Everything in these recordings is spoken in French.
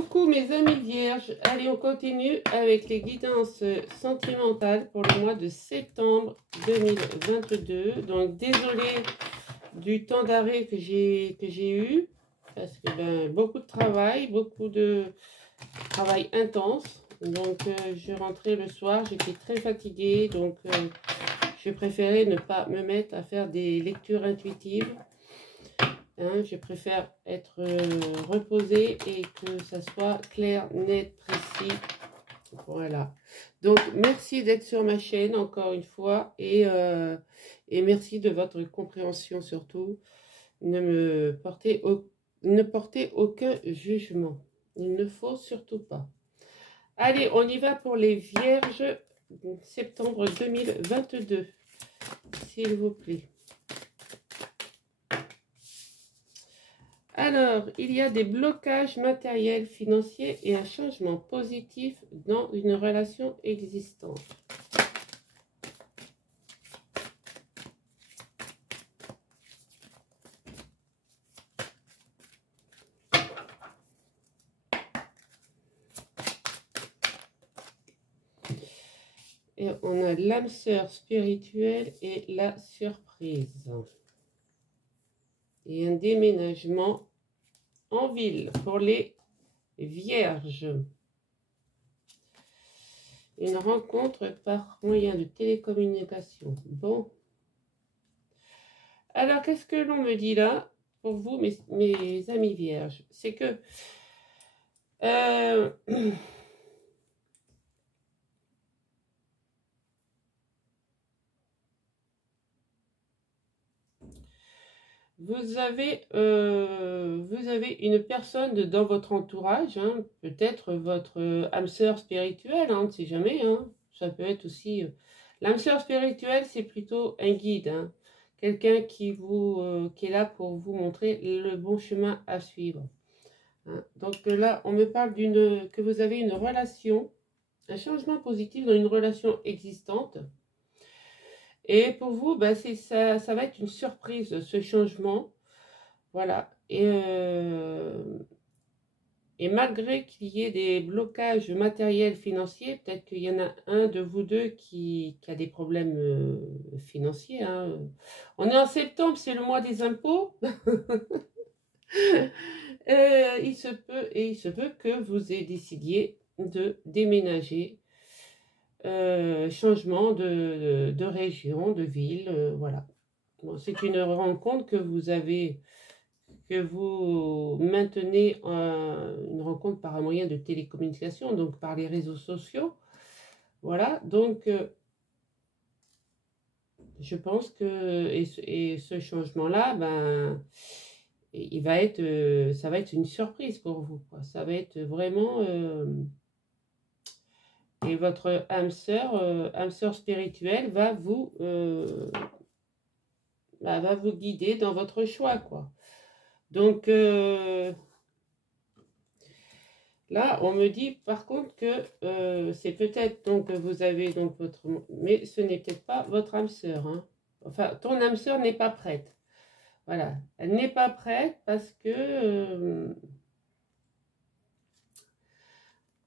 Coucou mes amis vierges, allez on continue avec les guidances sentimentales pour le mois de septembre 2022. Donc désolé du temps d'arrêt que j'ai eu, parce que beaucoup de travail intense. Donc je rentrais le soir, j'étais très fatiguée, donc je préférais ne pas me mettre à faire des lectures intuitives. Hein, je préfère être reposée et que ça soit clair, net, précis. Voilà. Donc, merci d'être sur ma chaîne encore une fois et merci de votre compréhension surtout. Ne portez aucun jugement. Il ne faut surtout pas. Allez, on y va pour les vierges septembre 2022. S'il vous plaît. Alors, il y a des blocages matériels, financiers et un changement positif dans une relation existante. Et on a l'âme sœur spirituelle et la surprise. Et un déménagement en ville pour les vierges. Une rencontre par moyen de télécommunication. Bon. Alors, qu'est-ce que l'on me dit là pour vous, mes amis vierges? C'est que vous avez une personne dans votre entourage, hein, peut-être votre âme sœur spirituelle, hein, on ne sait jamais, hein, ça peut être aussi... l'âme sœur spirituelle, c'est plutôt un guide, hein, quelqu'un qui est là pour vous montrer le bon chemin à suivre. Hein. Donc là, on me parle que vous avez une relation, un changement positif dans une relation existante. Et pour vous, ben ça va être une surprise, ce changement. Voilà. Et malgré qu'il y ait des blocages matériels, financiers, peut-être qu'il y en a un de vous deux qui a des problèmes financiers. Hein. On est en septembre, c'est le mois des impôts. Il se peut que vous décidiez de déménager. Changement de région, de ville, voilà. Bon, c'est une rencontre que vous maintenez, une rencontre par un moyen de télécommunication, donc par les réseaux sociaux. Voilà, donc je pense que et ce changement-là, ben, ça va être une surprise pour vous, quoi. Ça va être vraiment... et votre âme sœur spirituelle va vous guider dans votre choix, quoi. Donc là, on me dit par contre que c'est peut-être donc que vous avez donc votre, mais ce n'est peut-être pas votre âme sœur. Hein. Enfin, ton âme sœur n'est pas prête. Voilà, elle n'est pas prête parce que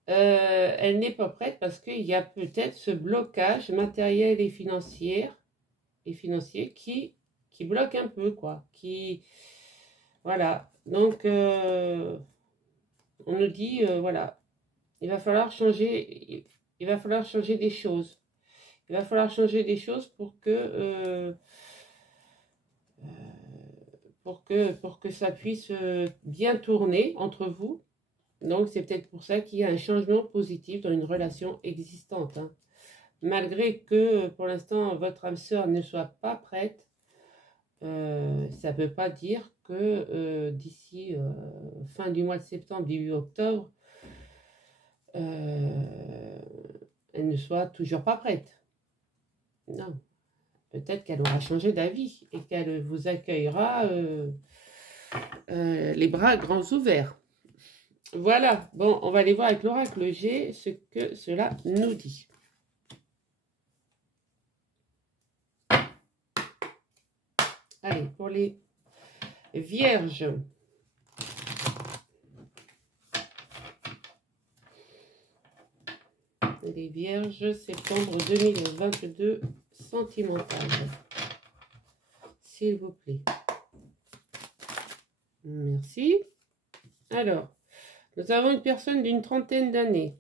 elle n'est pas prête parce qu'il y a peut-être ce blocage matériel et financier qui bloque un peu, quoi. Voilà. Donc, on nous dit, voilà, il va falloir changer des choses. Il va falloir changer des choses pour que ça puisse bien tourner entre vous. Donc, c'est peut-être pour ça qu'il y a un changement positif dans une relation existante. Hein. Malgré que, pour l'instant, votre âme sœur ne soit pas prête, ça ne veut pas dire que d'ici fin du mois de septembre, début octobre, elle ne soit toujours pas prête. Non. Peut-être qu'elle aura changé d'avis et qu'elle vous accueillera les bras grands ouverts. Voilà, bon, on va aller voir avec l'oracle G ce que cela nous dit. Allez, pour les vierges. Les Vierges, septembre 2022, sentimental. S'il vous plaît. Merci. Alors, nous avons une personne d'une trentaine d'années.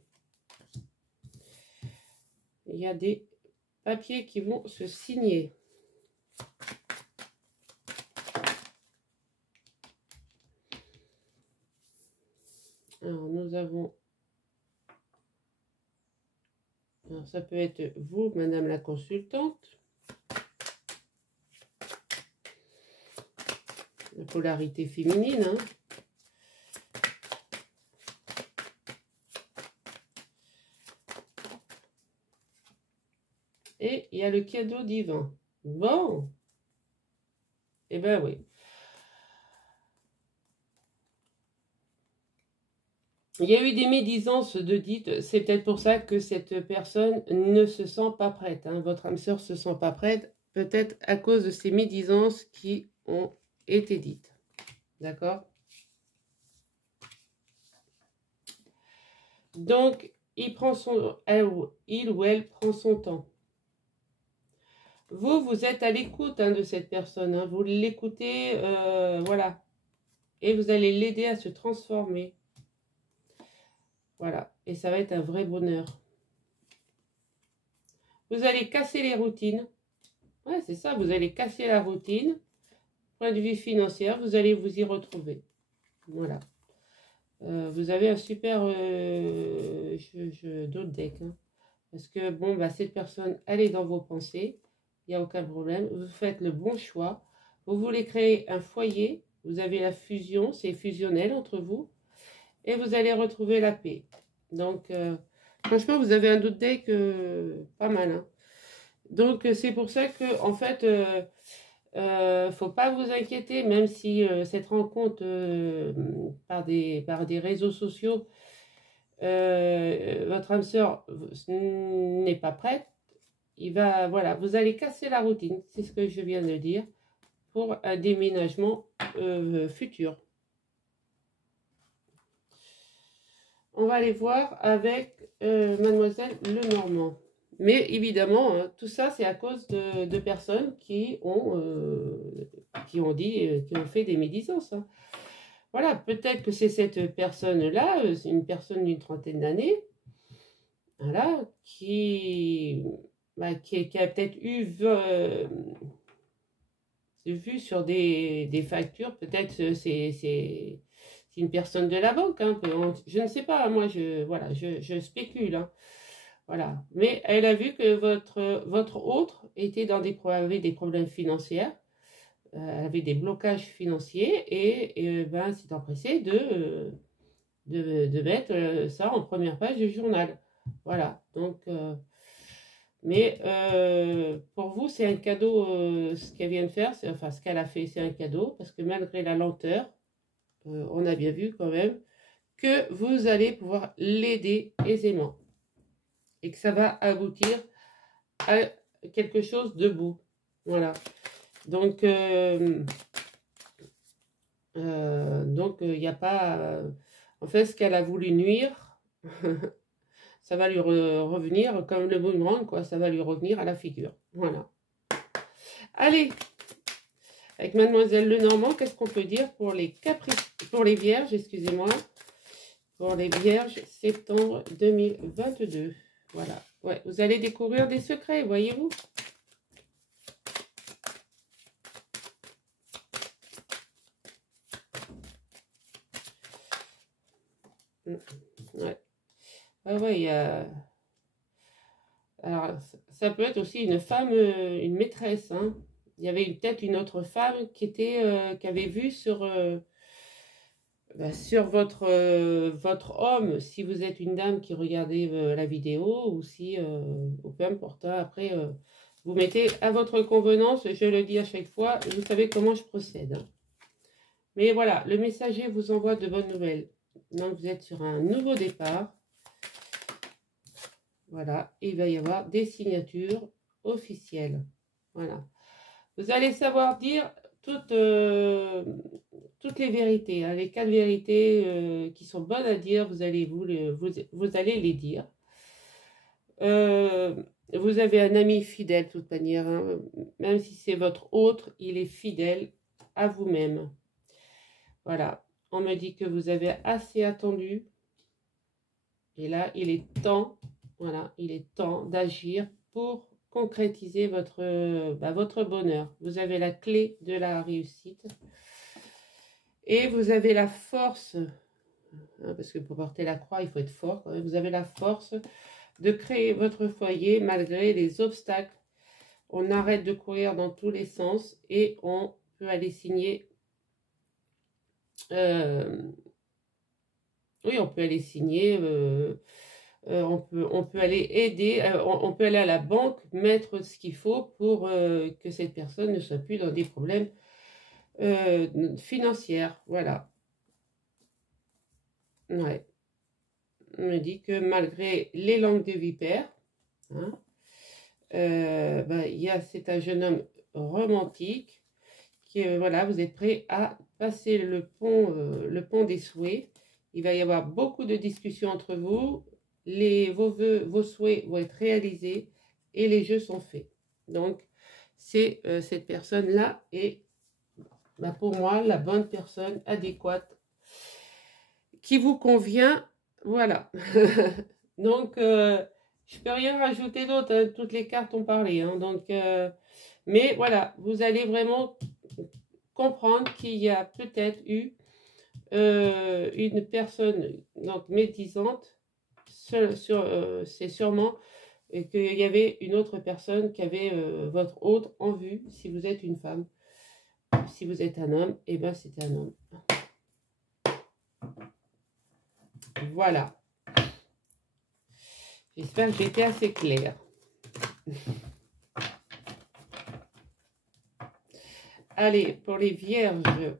Il y a des papiers qui vont se signer. Alors, nous avons... Alors, ça peut être vous, madame la consultante. La polarité féminine, hein. Et il y a le cadeau divin. Bon. Eh ben oui. Il y a eu des médisances de dites. C'est peut-être pour ça que cette personne ne se sent pas prête. Hein. Votre âme sœur ne se sent pas prête. Peut-être à cause de ces médisances qui ont été dites. D'accord? Donc, il ou elle prend son temps. Vous êtes à l'écoute hein, de cette personne. Hein. Vous l'écoutez, voilà. Et vous allez l'aider à se transformer. Voilà. Et ça va être un vrai bonheur. Vous allez casser les routines. Ouais, c'est ça. Vous allez casser la routine. Point de vue financier, vous allez vous y retrouver. Voilà. Vous avez un super d'autres decks. Hein. Parce que, bon, bah, cette personne, elle est dans vos pensées. Il n'y a aucun problème. Vous faites le bon choix. Vous voulez créer un foyer. Vous avez la fusion. C'est fusionnel entre vous. Et vous allez retrouver la paix. Donc, franchement, vous avez un autre deck pas mal. Hein. Donc, c'est pour ça que, en fait, faut pas vous inquiéter, même si cette rencontre par des réseaux sociaux, votre âme sœur n'est pas prête. Voilà, vous allez casser la routine, c'est ce que je viens de dire, pour un déménagement futur. On va aller voir avec Mademoiselle Lenormand. Mais évidemment, hein, tout ça, c'est à cause de personnes qui ont fait des médisances. Hein. Voilà, peut-être que c'est cette personne-là, c'est une personne d'une trentaine d'années, voilà, qui a peut-être vu sur des factures, peut-être c'est une personne de la banque, hein, je ne sais pas, moi, je spécule, hein. Voilà. Mais elle a vu que votre autre avait des problèmes financiers, avait des blocages financiers et ben, s'est empressée de mettre ça en première page du journal. Voilà. Donc, mais pour vous, c'est un cadeau, ce qu'elle vient de faire, enfin ce qu'elle a fait, c'est un cadeau, parce que malgré la lenteur, on a bien vu quand même que vous allez pouvoir l'aider aisément. Et que ça va aboutir à quelque chose de beau. Voilà. Donc, il n'y a pas... en fait, ce qu'elle a voulu nuire, ça va lui revenir comme le boomerang, quoi. Ça va lui revenir à la figure. Voilà. Allez, avec Mademoiselle Lenormand, qu'est-ce qu'on peut dire pour les vierges, excusez-moi. Pour les vierges, septembre 2022. Voilà. Ouais, vous allez découvrir des secrets, voyez-vous. Ouais. Ah ouais, il y a... Alors, ça peut être aussi une femme, une maîtresse. Hein. Il y avait peut-être une autre femme qui avait vu sur votre homme, si vous êtes une dame qui regardait la vidéo, ou si, ou peu importe, hein, après, vous mettez à votre convenance, je le dis à chaque fois, vous savez comment je procède. Hein. Mais voilà, le messager vous envoie de bonnes nouvelles. Donc, vous êtes sur un nouveau départ. Voilà, il va y avoir des signatures officielles. Voilà. Vous allez savoir dire toutes les vérités, hein, les 4 vérités qui sont bonnes à dire, vous allez les dire. Vous avez un ami fidèle de toute manière, hein. Même si c'est votre autre, il est fidèle à vous-même. Voilà, on me dit que vous avez assez attendu. Et là, il est temps, voilà, il est temps d'agir pour concrétiser votre bonheur. Vous avez la clé de la réussite. Et vous avez la force, hein, parce que pour porter la croix, il faut être fort. Vous avez la force de créer votre foyer malgré les obstacles. On arrête de courir dans tous les sens et on peut aller signer. Oui, on peut aller signer. On peut aller aider. On peut aller à la banque, mettre ce qu'il faut pour que cette personne ne soit plus dans des problèmes financiers. Voilà. Ouais. On me dit que malgré les langues des vipères, hein, c'est un jeune homme romantique qui, voilà, vous êtes prêt à passer le pont des souhaits. Il va y avoir beaucoup de discussions entre vous. Vos vœux, vos souhaits vont être réalisés et les jeux sont faits. Donc, c'est cette personne-là est, pour moi, la bonne personne adéquate qui vous convient. Voilà. Donc, je peux rien rajouter d'autre, hein. Toutes les cartes ont parlé, hein. Donc, mais voilà, vous allez vraiment comprendre qu'il y a peut-être eu une personne donc médisante. C'est sûrement qu'il y avait une autre personne qui avait votre autre en vue. Si vous êtes une femme, si vous êtes un homme, et ben c'est un homme. Voilà. J'espère que j'ai été assez claire. Allez, pour les vierges,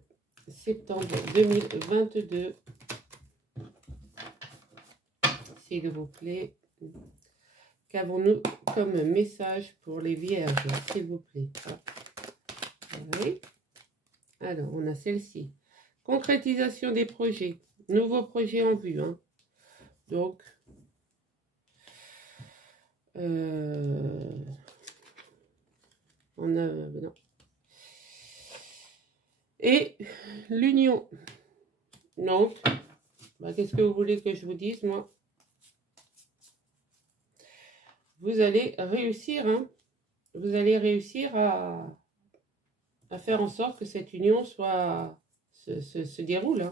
septembre 2022, s'il vous plaît, qu'avons-nous comme message pour les vierges, s'il vous plaît? Oui. Alors, on a celle-ci. Concrétisation des projets. Nouveaux projets en vue, hein. Donc, on a... non. Et l'union. Donc, qu'est-ce que vous voulez que je vous dise, moi? Vous allez réussir, hein. Vous allez réussir à faire en sorte que cette union se déroule, hein.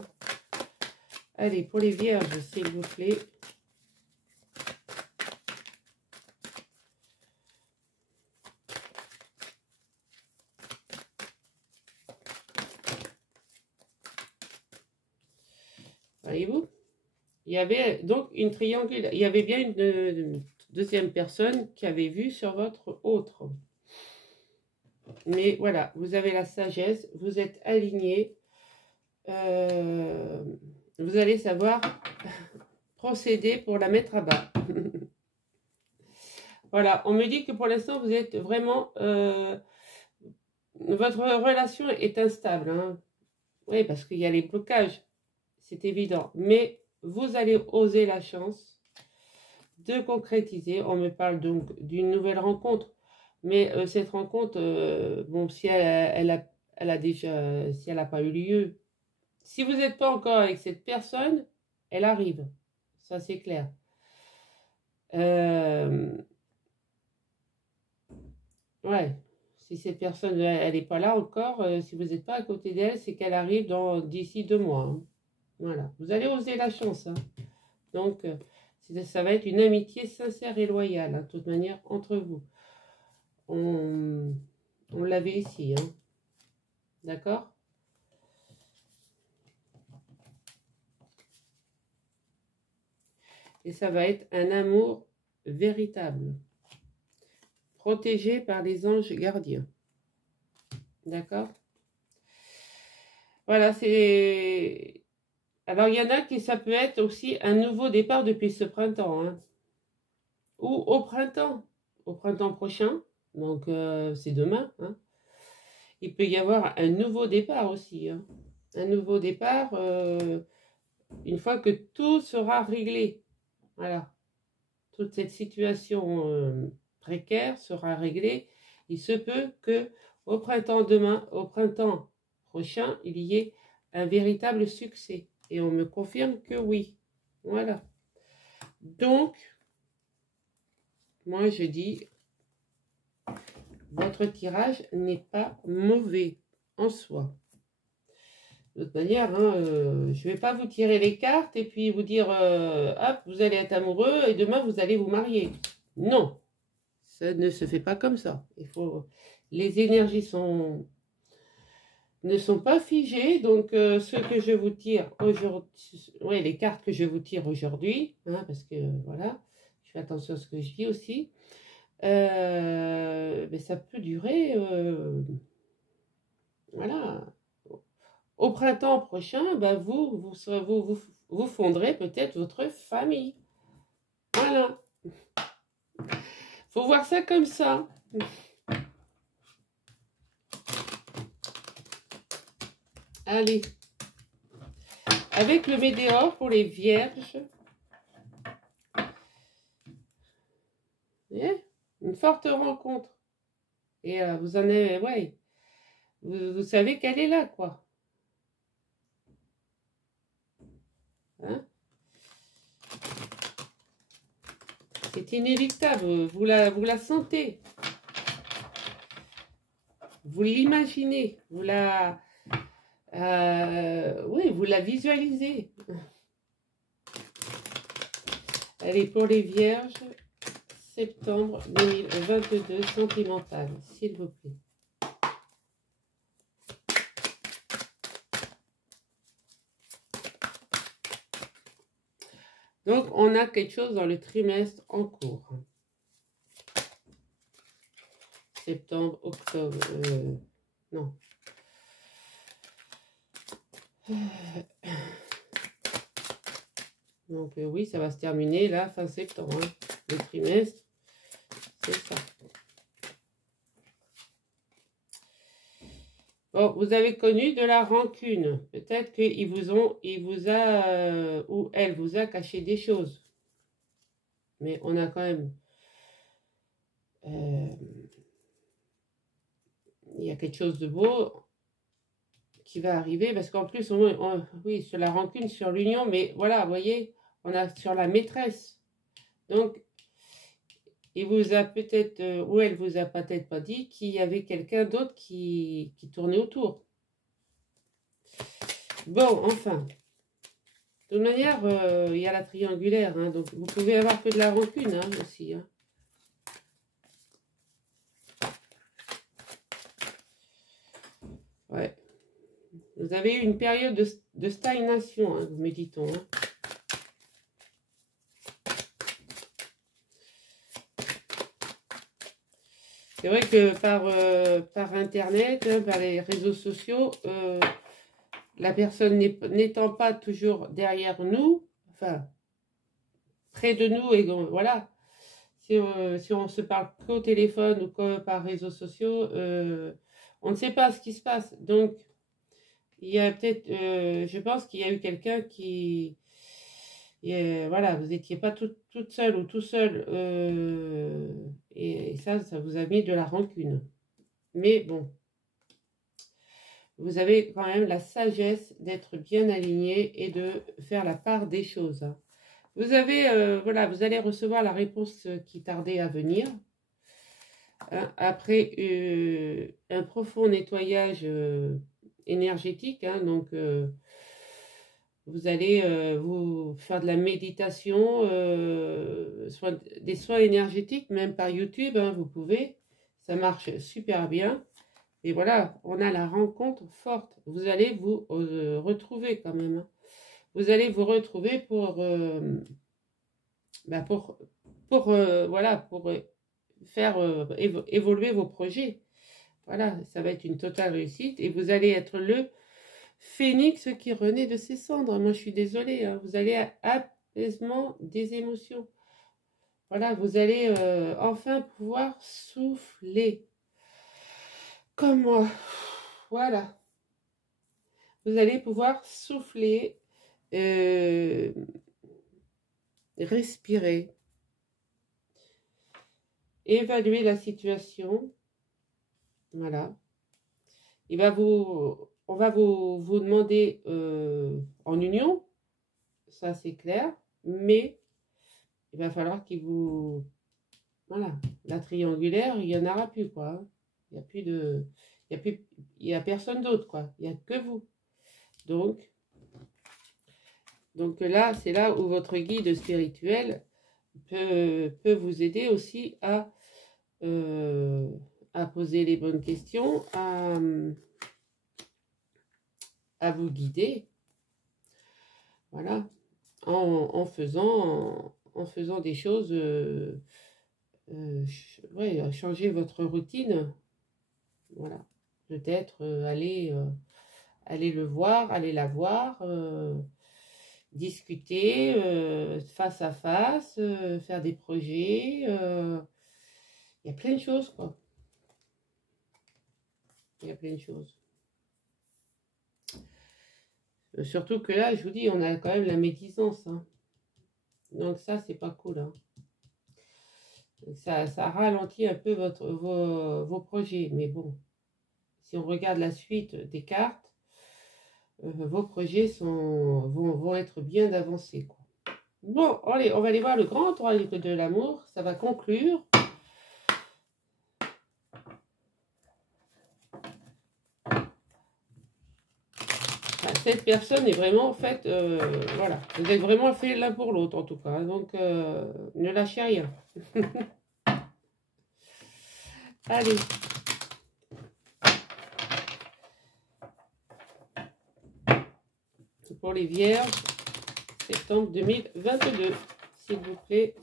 Allez, pour les vierges, s'il vous plaît. Voyez-vous? Il y avait donc une triangule. Il y avait bien une deuxième personne qui avait vu sur votre autre. Mais voilà, vous avez la sagesse, vous êtes aligné. Vous allez savoir procéder pour la mettre à bas. Voilà, on me dit que pour l'instant, vous êtes vraiment... votre relation est instable, hein. Oui, parce qu'il y a les blocages, c'est évident. Mais vous allez oser la chance de concrétiser. On me parle donc d'une nouvelle rencontre. Mais cette rencontre, bon, si elle a déjà... Si elle n'a pas eu lieu... Si vous n'êtes pas encore avec cette personne, elle arrive. Ça, c'est clair. Ouais. Si cette personne, elle n'est pas là encore, si vous n'êtes pas à côté d'elle, c'est qu'elle arrive d'ici 2 mois, hein. Voilà. Vous allez oser la chance, hein. Donc, ça va être une amitié sincère et loyale, hein, de toute manière, entre vous. On l'avait ici, hein. D'accord? Et ça va être un amour véritable, protégé par les anges gardiens. D'accord? Voilà, c'est... Alors, il y en a qui, ça peut être aussi un nouveau départ depuis ce printemps, hein. Ou au printemps prochain, donc c'est demain, hein. Il peut y avoir un nouveau départ aussi, hein. Un nouveau départ, une fois que tout sera réglé. Voilà. toute cette situation précaire sera réglée. Il se peut que au printemps prochain, il y ait un véritable succès. Et on me confirme que oui. Voilà. Donc, moi je dis, votre tirage n'est pas mauvais en soi. De toute manière, hein, je ne vais pas vous tirer les cartes et puis vous dire, hop, vous allez être amoureux et demain vous allez vous marier. Non, ça ne se fait pas comme ça. Les énergies ne sont pas figées, donc ce que je vous tire aujourd'hui, ouais, les cartes que je vous tire aujourd'hui, hein, parce que voilà, je fais attention à ce que je dis aussi, mais ça peut durer, voilà. Au printemps prochain, ben vous fonderez peut-être votre famille. Voilà. Faut voir ça comme ça. Allez. Avec le météore pour les vierges. Une forte rencontre. Et vous en avez, ouais. Vous savez qu'elle est là, quoi. Hein? C'est inéluctable, vous la sentez. Vous l'imaginez, oui, vous la visualisez. Allez, pour les vierges, septembre 2022, sentimental, s'il vous plaît. Donc, on a quelque chose dans le trimestre en cours. Septembre, octobre, non. Donc, oui, ça va se terminer là, fin septembre. Hein. Le trimestre, c'est ça. Bon, vous avez connu de la rancune. Peut-être qu'il vous a, ou elle vous a caché des choses. Mais on a quand même... il y a quelque chose de beau qui va arriver. Parce qu'en plus, oui, sur la rancune, sur l'union. Mais voilà, vous voyez, on a sur la maîtresse. Donc, il vous a peut-être, ou elle vous a peut-être pas dit qu'il y avait quelqu'un d'autre qui tournait autour. Bon, enfin. De toute manière, il y a la triangulaire, hein, donc vous pouvez avoir que de la rancune hein, aussi. Hein. Ouais. Vous avez eu une période de stagnation, hein, me dit-on. Hein. C'est vrai que par Internet, hein, par les réseaux sociaux, la personne n'étant pas toujours derrière nous, enfin, près de nous, et voilà, si on se parle qu'au téléphone ou que par réseaux sociaux, on ne sait pas ce qui se passe. Donc, il y a peut-être, je pense qu'il y a eu quelqu'un qui, voilà, vous n'étiez pas toute seule ou tout seul, et ça vous a mis de la rancune. Mais bon, vous avez quand même la sagesse d'être bien aligné et de faire la part des choses. Vous avez, voilà, vous allez recevoir la réponse qui tardait à venir. Hein, après un profond nettoyage énergétique, hein, donc vous allez vous faire de la méditation, des soins énergétiques, même par YouTube, hein, vous pouvez, ça marche super bien. Et voilà, on a la rencontre forte. Vous allez vous retrouver quand même. Hein. Vous allez vous retrouver pour voilà, pour faire évoluer vos projets. Voilà, ça va être une totale réussite. Et vous allez être le phénix qui renaît de ses cendres. Moi, je suis désolée. Hein. Vous allez apaisement des émotions. Voilà, vous allez enfin pouvoir souffler. Comme moi. Voilà. Vous allez pouvoir souffler, respirer. évaluer la situation. Voilà. On va vous demander en union, ça c'est clair, mais il va falloir qu'il vous... Voilà, la triangulaire, il n'y en aura plus, quoi. Hein. Il n'y a plus de... Il y a personne d'autre, quoi. Il n'y a que vous. Donc là, c'est là où votre guide spirituel peut vous aider aussi à poser les bonnes questions, à vous guider. Voilà, en faisant des choses, ouais, changer votre routine. Voilà, peut-être aller le voir, aller la voir, discuter face à face, faire des projets. Il y a plein de choses, quoi. Il y a plein de choses. Surtout que là, je vous dis, on a quand même la médisance. Hein. Donc ça, c'est pas cool. Hein. Ça ralentit un peu vos projets. Mais bon, si on regarde la suite des cartes, vos projets vont être bien avancés. Quoi. Bon, allez, on va aller voir le grand oracle de l'amour. Ça va conclure. Cette personne est vraiment, en fait, voilà, vous êtes vraiment fait l'un pour l'autre, en tout cas. Donc, ne lâchez rien. Allez. Pour les vierges, septembre 2022, s'il vous plaît.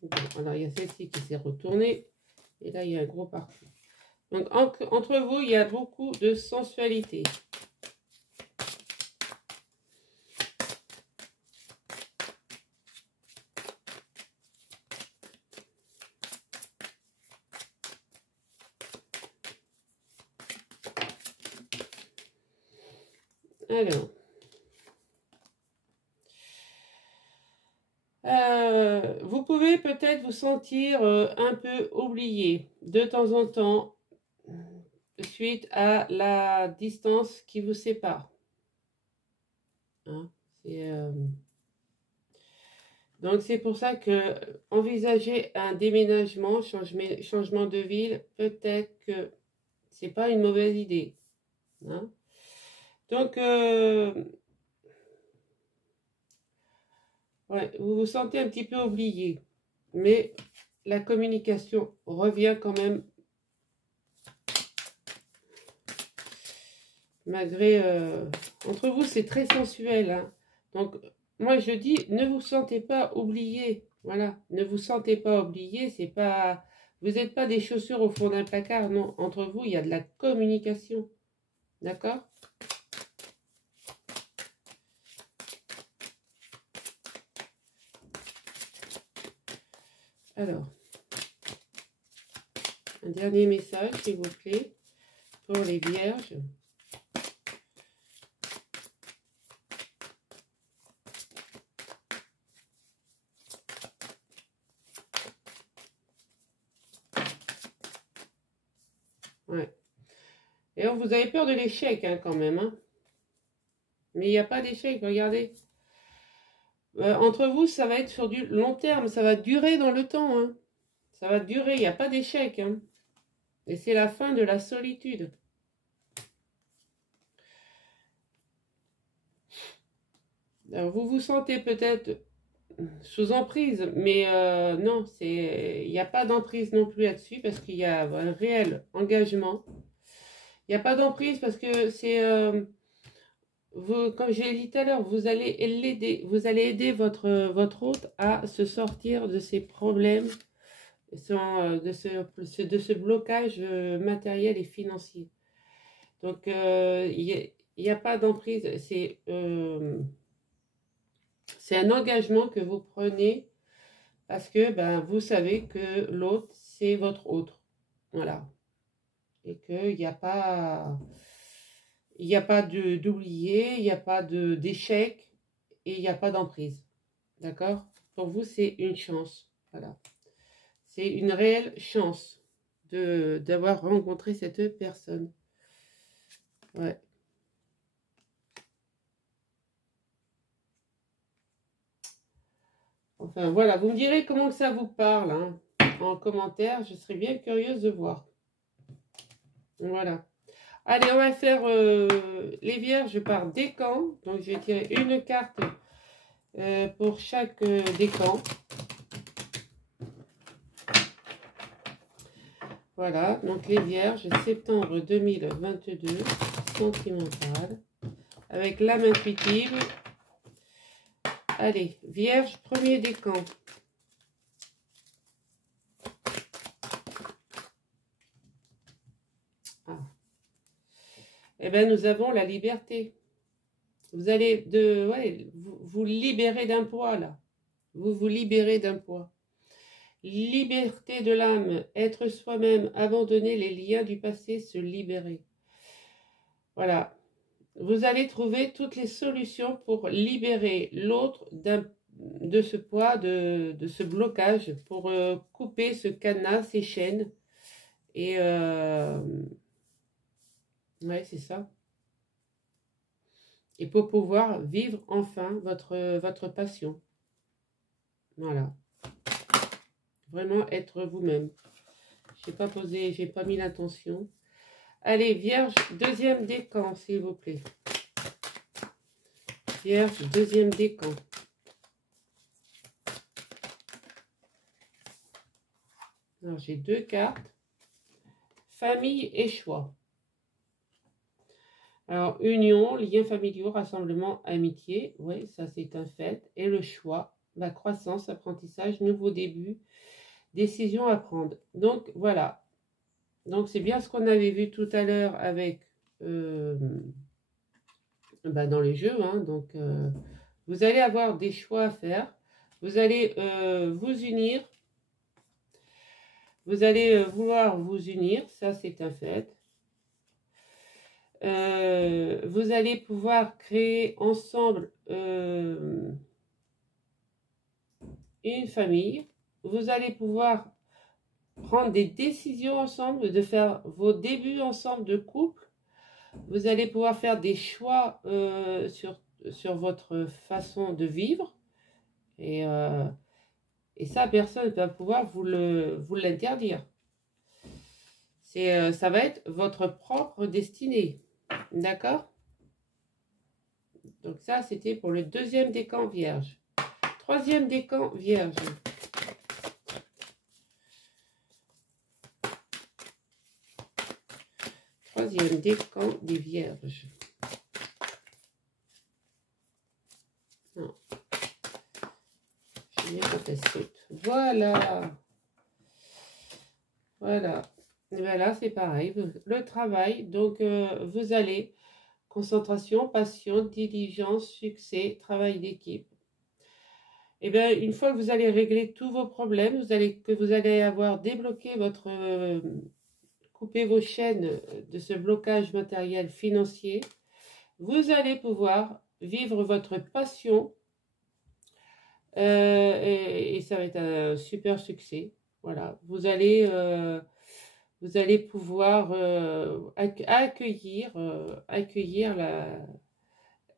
Bon, alors, il y a celle-ci qui s'est retournée. Et là, il y a un gros parcours. Donc, entre vous, il y a beaucoup de sensualité. Alors. Vous pouvez peut-être vous sentir un peu oublié de temps en temps suite à la distance qui vous sépare. Hein, donc c'est pour ça que envisager un déménagement, changement de ville, peut-être que c'est pas une mauvaise idée. Hein. Donc ouais, vous vous sentez un petit peu oublié, mais la communication revient quand même malgré... entre vous, c'est très sensuel. Hein. Donc, moi, je dis, ne vous sentez pas oublié. Voilà, ne vous sentez pas oublié. C'est pas... Vous n'êtes pas des chaussures au fond d'un placard. Non, entre vous, il y a de la communication. D'accord ? Alors, un dernier message, s'il vous plaît, pour les vierges. Ouais. Et vous avez peur de l'échec, hein, quand même. Hein. Mais il n'y a pas d'échec, regardez. Entre vous, ça va être sur du long terme. Ça va durer dans le temps. Hein. Ça va durer, il n'y a pas d'échec. Hein. Et c'est la fin de la solitude. Alors, vous vous sentez peut-être sous emprise, mais non, il n'y a pas d'emprise non plus là-dessus parce qu'il y a un réel engagement. Il n'y a pas d'emprise parce que c'est, comme j'ai dit tout à l'heure, vous allez l'aider, vous allez aider votre hôte à se sortir de ses problèmes, de ce blocage matériel et financier. Donc, il n'y a pas d'emprise, c'est un engagement que vous prenez parce que ben, vous savez que l'autre, c'est votre autre. Voilà. Et qu'il n'y a pas, d'oublier, il n'y a pas d'échec et il n'y a pas d'emprise. D'accord? Pour vous, c'est une chance. Voilà. C'est une réelle chance d'avoir rencontré cette personne. Ouais. Enfin, voilà. Vous me direz comment ça vous parle, hein, en commentaire. Je serais bien curieuse de voir. Voilà. Allez, on va faire les vierges par décan. Donc, je vais tirer une carte pour chaque décan. Voilà, donc les vierges, septembre 2022, sentimentale, avec l'âme intuitive. Allez, vierge, premier décan. Ah. Eh bien, nous avons la liberté. Vous allez vous libérer d'un poids, là. Vous vous libérez d'un poids. Liberté de l'âme, être soi-même, abandonner les liens du passé, se libérer. Voilà. Vous allez trouver toutes les solutions pour libérer l'autre de ce poids, de ce blocage, pour couper ce cadenas, ces chaînes. Et ouais, c'est ça. Et pour pouvoir vivre enfin votre passion. Voilà. Vraiment être vous-même. J'ai pas mis l'intention. Allez, vierge, deuxième décan, s'il vous plaît. Vierge, deuxième décan. Alors, j'ai deux cartes. Famille et choix. Alors, union, liens familiaux, rassemblement, amitié. Oui, ça c'est un fait. Et le choix, la croissance, apprentissage, nouveau début, décision à prendre. Donc, voilà. Donc, c'est bien ce qu'on avait vu tout à l'heure avec... dans les jeux. Hein, donc, vous allez avoir des choix à faire. Vous allez vous unir. Vous allez vouloir vous unir. Ça, c'est un fait. Vous allez pouvoir créer ensemble une famille. Vous allez pouvoir prendre des décisions ensemble, de faire vos débuts ensemble de couple. Vous allez pouvoir faire des choix sur votre façon de vivre. Et ça, personne ne va pouvoir vous l'interdire. Ça va être votre propre destinée. D'accord? Donc ça, c'était pour le deuxième décan vierge. Troisième décan vierge. Troisième décan des vierges. Non. Je viens quand elle saute. Voilà. Voilà. Et bien là, c'est pareil. Le travail, donc vous allez... Concentration, passion, diligence, succès, travail d'équipe. Et bien, une fois que vous allez régler tous vos problèmes, que vous allez avoir débloqué couper vos chaînes de ce blocage matériel financier, vous allez pouvoir vivre votre passion et ça va être un super succès. Voilà, vous allez pouvoir accueillir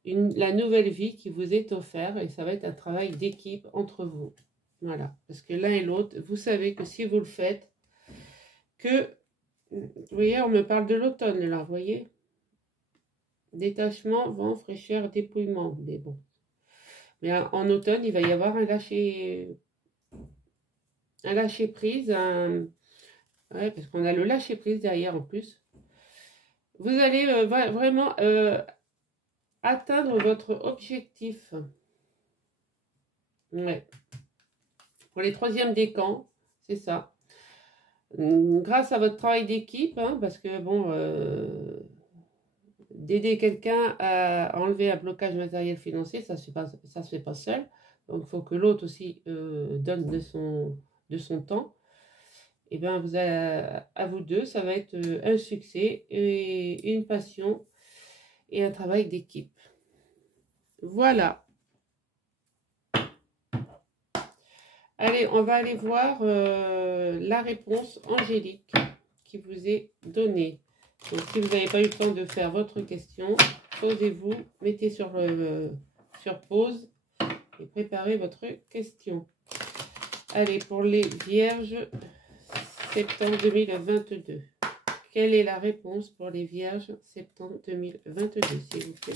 la nouvelle vie qui vous est offerte et ça va être un travail d'équipe entre vous. Voilà, parce que l'un et l'autre, vous savez que si vous le faites, vous voyez, on me parle de l'automne là, vous voyez, détachement, vent, fraîcheur, dépouillement, mais bon. Mais en automne, il va y avoir un lâcher prise, ouais, parce qu'on a le lâcher prise derrière en plus. Vous allez vraiment atteindre votre objectif. Ouais. Pour les troisièmes décans, c'est ça. Grâce à votre travail d'équipe, hein, parce que bon, d'aider quelqu'un à enlever un blocage matériel financier, ça se fait pas seul. Donc il faut que l'autre aussi donne de son temps. Et bien à vous deux, ça va être un succès et une passion et un travail d'équipe. Voilà. Allez, on va aller voir la réponse angélique qui vous est donnée. Donc, si vous n'avez pas eu le temps de faire votre question, posez-vous, mettez sur pause et préparez votre question. Allez, pour les vierges, septembre 2022. Quelle est la réponse pour les vierges, septembre 2022, s'il vous plaît?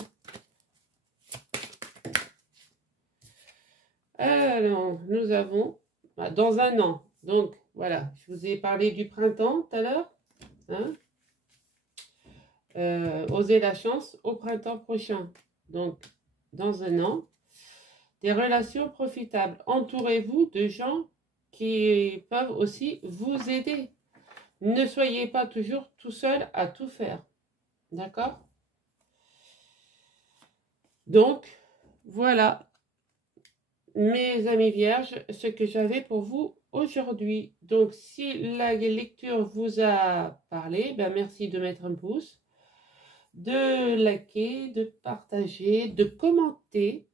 Alors, nous avons, dans un an, donc voilà, je vous ai parlé du printemps tout à l'heure, hein? Osez la chance au printemps prochain, donc dans un an, des relations profitables. Entourez-vous de gens qui peuvent aussi vous aider. Ne soyez pas toujours tout seul à tout faire, d'accord? Donc, voilà, mes amis vierges, ce que j'avais pour vous aujourd'hui. Donc, si la lecture vous a parlé, ben merci de mettre un pouce, de liker, de partager, de commenter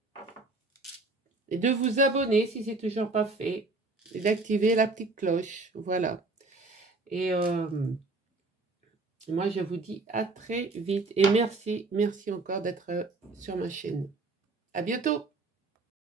et de vous abonner si c'est toujours pas fait et d'activer la petite cloche. Voilà. Et moi, je vous dis à très vite et merci encore d'être sur ma chaîne. À bientôt!